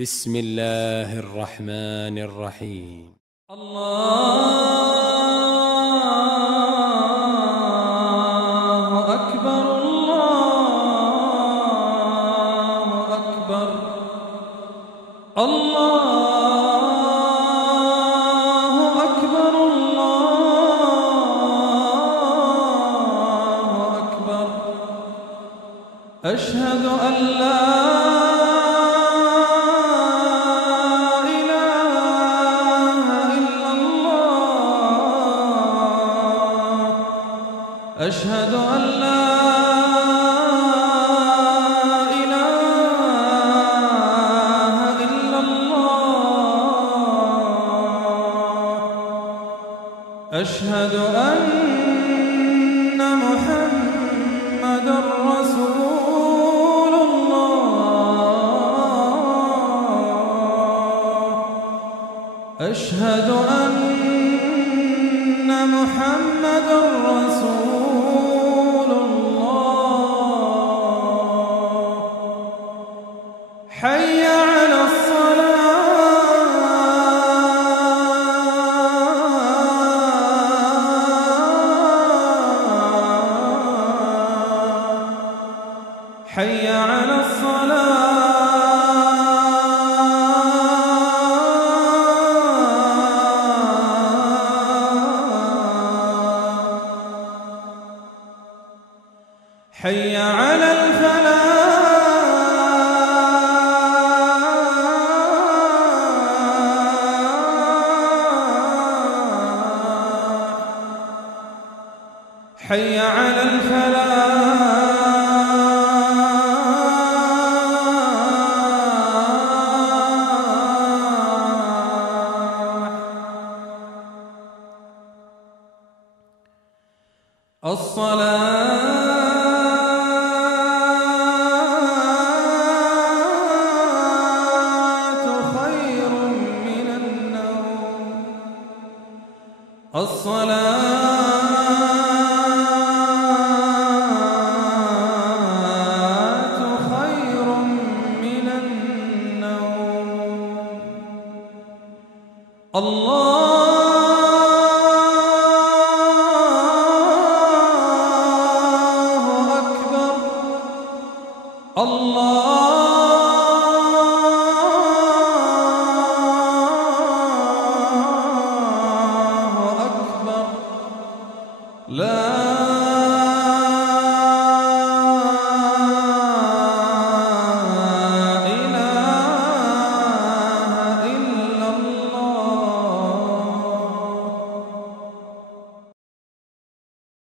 بسم الله الرحمن الرحيم. الله أكبر الله أكبر الله أكبر الله أكبر. أشهد أن لا أشهد أن لا إله إلا الله. أشهد أن محمدًا رسول الله. أشهد أن محمدًا رسول حي على الصلاة حي على الصلاة حي على الفلاح حي على الفلاح الصلاة خير من النوم. الصلاة خير من النوم. الله